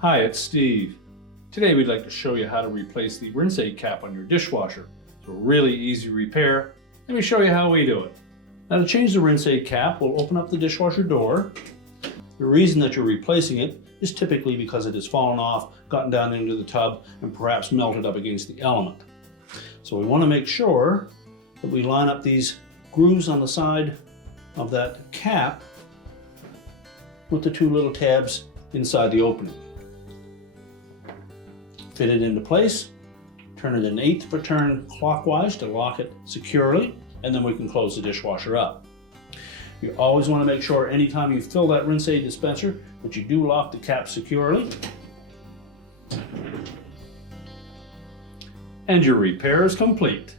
Hi, it's Steve. Today we'd like to show you how to replace the rinse aid cap on your dishwasher. It's a really easy repair. Let me show you how we do it. Now to change the rinse aid cap, we'll open up the dishwasher door. The reason that you're replacing it is typically because it has fallen off, gotten down into the tub, and perhaps melted up against the element. So we want to make sure that we line up these grooves on the side of that cap with the two little tabs inside the opening. Fit it into place, turn it 1/8 of a turn clockwise to lock it securely, and then we can close the dishwasher up. You always want to make sure anytime you fill that rinse aid dispenser that you do lock the cap securely. And your repair is complete.